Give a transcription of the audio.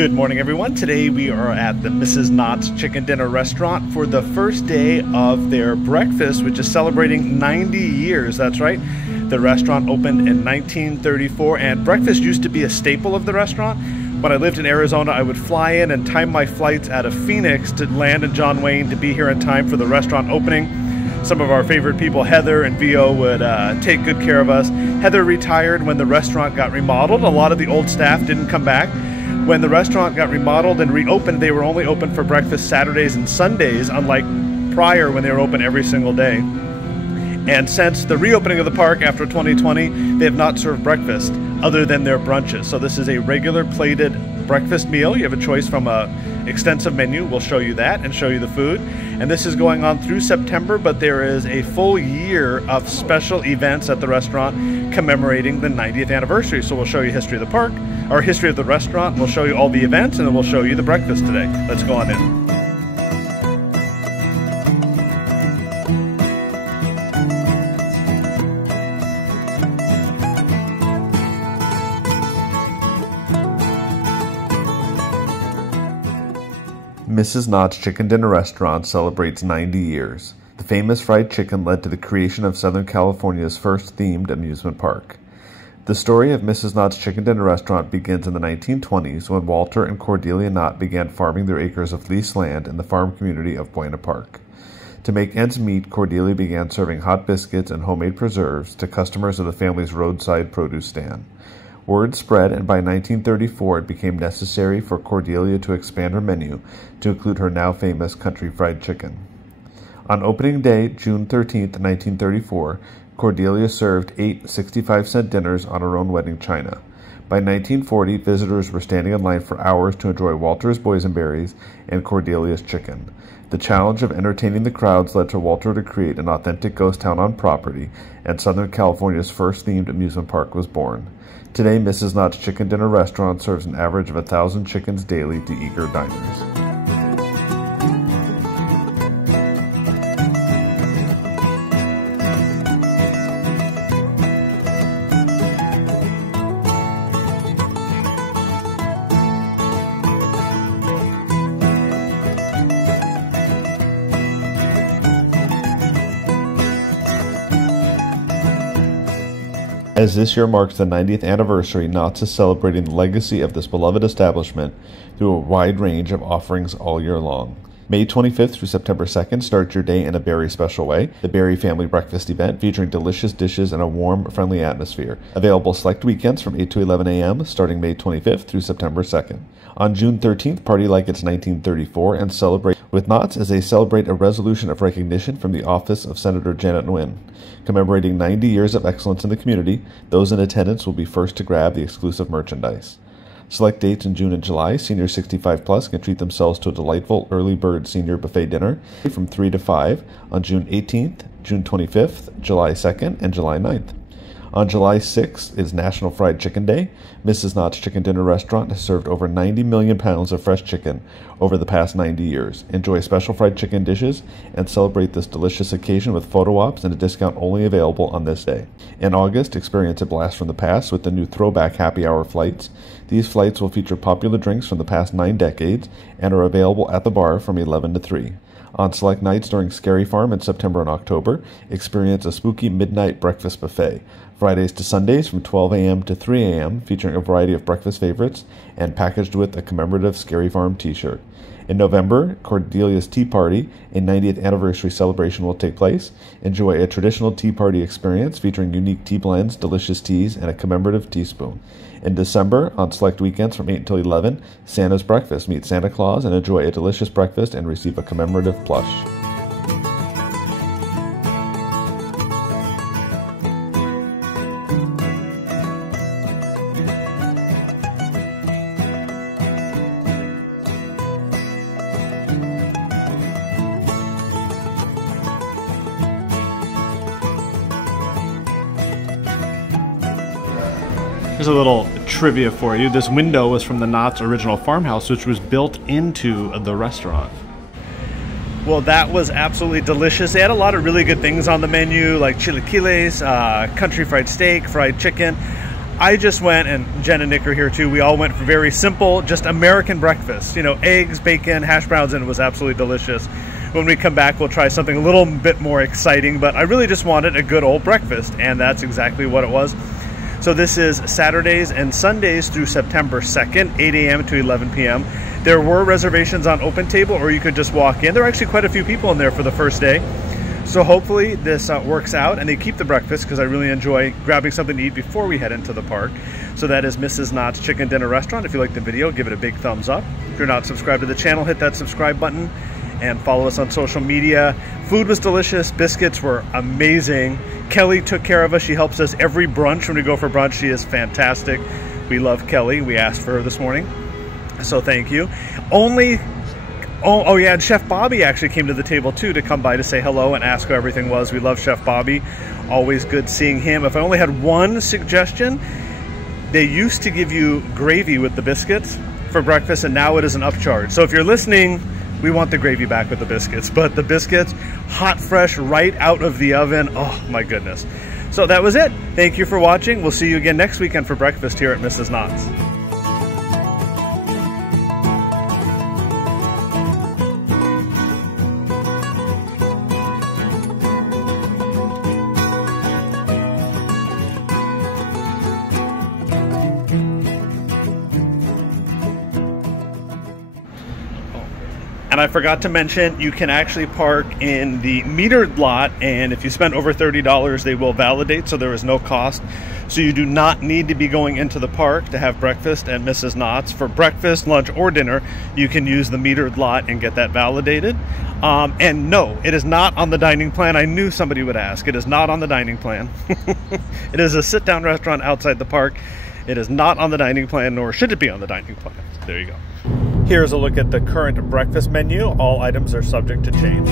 Good morning, everyone. Today we are at the Mrs. Knott's Chicken Dinner Restaurant for the first day of their breakfast, which is celebrating 90 years. That's right. The restaurant opened in 1934, and breakfast used to be a staple of the restaurant. When I lived in Arizona, I would fly in and time my flights out of Phoenix to land in John Wayne to be here in time for the restaurant opening. Some of our favorite people, Heather and Vio, would take good care of us. Heather retired when the restaurant got remodeled. A lot of the old staff didn't come back. When the restaurant got remodeled and reopened, they were only open for breakfast Saturdays and Sundays, unlike prior when they were open every single day. And since the reopening of the park after 2020, they have not served breakfast other than their brunches. So this is a regular plated breakfast meal. You have a choice from an extensive menu. We'll show you that and show you the food. And this is going on through September, but there is a full year of special events at the restaurant commemorating the 90th anniversary. So we'll show you history of the park, or history of the restaurant. We'll show you all the events, and then we'll show you the breakfast today. Let's go on in. Mrs. Knott's Chicken Dinner Restaurant celebrates 90 years. The famous fried chicken led to the creation of Southern California's first themed amusement park. The story of Mrs. Knott's Chicken Dinner Restaurant begins in the 1920s when Walter and Cordelia Knott began farming their acres of leased land in the farm community of Buena Park. To make ends meet, Cordelia began serving hot biscuits and homemade preserves to customers of the family's roadside produce stand. Word spread, and by 1934 it became necessary for Cordelia to expand her menu to include her now famous country fried chicken. On opening day, June 13, 1934, Cordelia served 8 65-cent dinners on her own wedding china. By 1940, visitors were standing in line for hours to enjoy Walter's boysenberries and Cordelia's chicken. The challenge of entertaining the crowds led to Walter to create an authentic ghost town on property, and Southern California's first themed amusement park was born. Today, Mrs. Knott's Chicken Dinner Restaurant serves an average of 1,000 chickens daily to eager diners. As this year marks the 90th anniversary, Knott's is celebrating the legacy of this beloved establishment through a wide range of offerings all year long. May 25th through September 2nd, start your day in a Berry special way. The Berry Family Breakfast event featuring delicious dishes and a warm, friendly atmosphere. Available select weekends from 8 to 11 a.m. starting May 25th through September 2nd. On June 13th, party like it's 1934 and celebrate with Knott's as they celebrate a resolution of recognition from the office of Senator Janet Nguyen. Commemorating 90 years of excellence in the community, those in attendance will be first to grab the exclusive merchandise. Select dates in June and July. Seniors 65 plus can treat themselves to a delightful early bird senior buffet dinner from 3 to 5 on June 18th, June 25th, July 2nd, and July 9th. On July 6th is National Fried Chicken Day. Mrs. Knott's Chicken Dinner Restaurant has served over 90 million pounds of fresh chicken over the past 90 years. Enjoy special fried chicken dishes and celebrate this delicious occasion with photo ops and a discount only available on this day. In August, experience a blast from the past with the new Throwback Happy Hour Flights. These flights will feature popular drinks from the past 9 decades and are available at the bar from 11 to 3. On select nights during Scary Farm in September and October, experience a spooky midnight breakfast buffet. Fridays to Sundays from 12 a.m. to 3 a.m. featuring a variety of breakfast favorites and packaged with a commemorative Scary Farm t-shirt. In November, Cordelia's Tea Party, a 90th anniversary celebration, will take place. Enjoy a traditional tea party experience featuring unique tea blends, delicious teas, and a commemorative teaspoon. In December, on select weekends from 8 until 11, Santa's Breakfast. Meet Santa Claus and enjoy a delicious breakfast and receive a commemorative plush. Here's a little trivia for you. This window was from the Knott's original farmhouse, which was built into the restaurant. Well, that was absolutely delicious. They had a lot of really good things on the menu, like chilaquiles, country fried steak, fried chicken. I just went, and Jen and Nick are here too, we all went for very simple, just American breakfast. You know, eggs, bacon, hash browns, and it was absolutely delicious. When we come back, we'll try something a little bit more exciting, but I really just wanted a good old breakfast, and that's exactly what it was. So this is Saturdays and Sundays through September 2nd, 8 a.m. to 11 p.m. There were reservations on Open Table, or you could just walk in. There are actually quite a few people in there for the first day. So hopefully this works out, and they keep the breakfast because I really enjoy grabbing something to eat before we head into the park. So that is Mrs. Knott's Chicken Dinner Restaurant. If you liked the video, give it a big thumbs up. If you're not subscribed to the channel, hit that subscribe button and follow us on social media. Food was delicious. Biscuits were amazing. Kelly took care of us. She helps us every brunch when we go for brunch. She is fantastic. We love Kelly. We asked for her this morning, so thank you. Oh yeah, and Chef Bobby actually came to the table too to come by to say hello and ask how everything was. We love Chef Bobby. Always good seeing him. If I only had one suggestion, they used to give you gravy with the biscuits for breakfast, and now it is an upcharge. So if you're listening, we want the gravy back with the biscuits. But the biscuits, hot, fresh, right out of the oven. Oh my goodness. So that was it. Thank you for watching. We'll see you again next weekend for breakfast here at Mrs. Knott's. And I forgot to mention, you can actually park in the metered lot, and if you spend over $30, they will validate, so there is no cost. So you do not need to be going into the park to have breakfast at Mrs. Knott's. For breakfast, lunch, or dinner, you can use the metered lot and get that validated. And no, it is not on the dining plan. I knew somebody would ask. It is not on the dining plan. It is a sit-down restaurant outside the park. It is not on the dining plan, nor should it be on the dining plan. So there you go. Here's a look at the current breakfast menu. All items are subject to change.